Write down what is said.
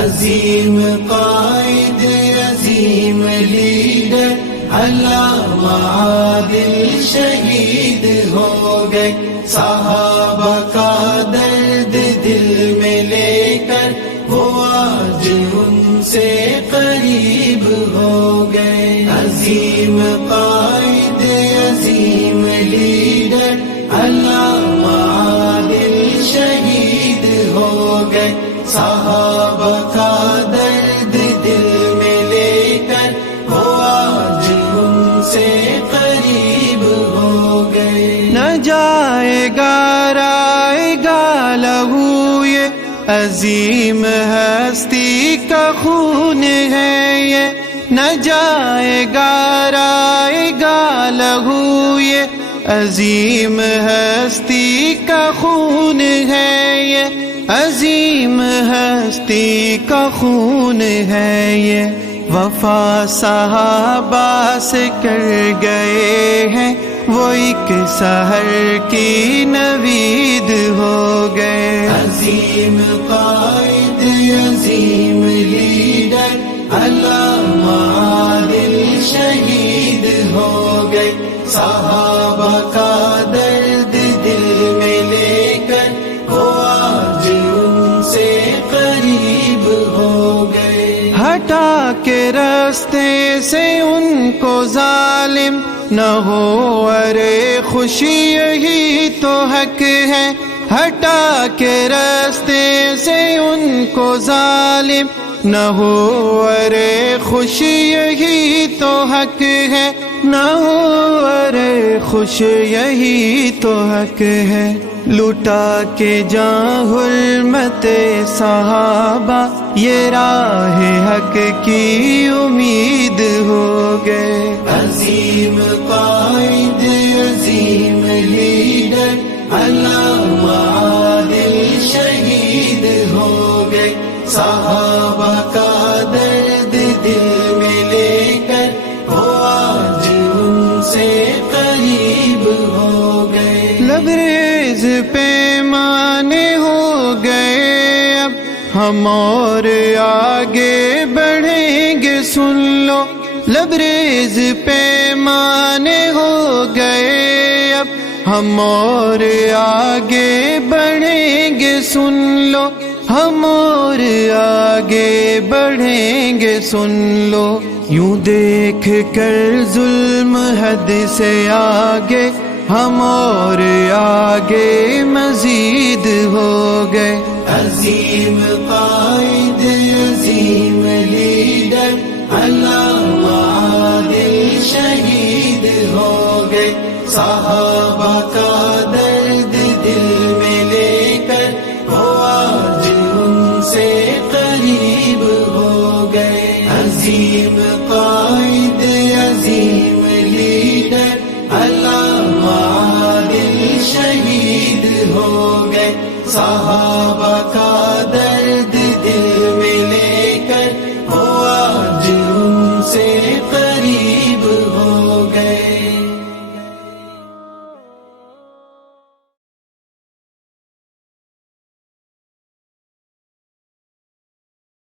عظیم قائد عظیم leader علامہ عادل شہید ہو گئے، صحابہ کا درد دل میں لے کر وہ آج ان سے قریب ہو گئے۔ عظیم قائد عظیم لیڈر علامہ عادل شہید ہو گئے، صحابہ کا درد دل میں لے کر وہ آج ان سے قریب ہو گئے۔ نہ جائے گا رائے گا لہو یہ عظیم ہستی کا خون ہے یہ، نہ جائے گا رائے گا لہو یہ عظیم ہستی کا خون ہے یہ، عظیم ہستی کا خون ہے یہ۔ وفا صحابہ سے کر گئے ہیں وہ ایک سحر کی نوید ہو گئے۔ عظیم قائد عظیم لیڈر علامہ عادل شہید ہو گئے، صحابہ کا درد دل میں لے کر وہ آج ان سے قریب ہو گئے۔ ہٹا کے راستے سے ان کو ظالم نہ ہو، ارے خوشی یہی تو حق ہے۔ ہٹا کے راستے سے ان کو ظالم نہ ہو، ارے خوشی یہی تو حق ہے، نہ ہو ارے خوش یہی تو حق ہے۔ لٹا کے جاں حرمت صحابہ یہ راہ حق کی امید ہو گئے۔ عظیم قائد عظیم لیڈر علامہ عادل شہید ہو گئے، صحابہ کا درد دل میں لے کر وہ آج ان سے قریب ہو گئے۔ لبریز پیمانے ہو گئے اب ہم اور آگے بڑھیں گے سن لو، لبریز پیمانے ہو گئے اب ہم اور آگے بڑھیں گے سن لو، ہم اور آگے بڑھیں گے سن لو۔ یوں دیکھ کر ظلم حد سے آگے ہم اور آگے مزید ہو گئے۔ عظیم قائد عظیم لیڈر علامہ عادل شہید ہو گئے، صحابہ کا درد دل میں لے کر وہ آج ان سے قریب ہو گئے۔ عظیم قائد عظیم لیڈر علامہ عادل شہید ہو گئے، صحابہ کا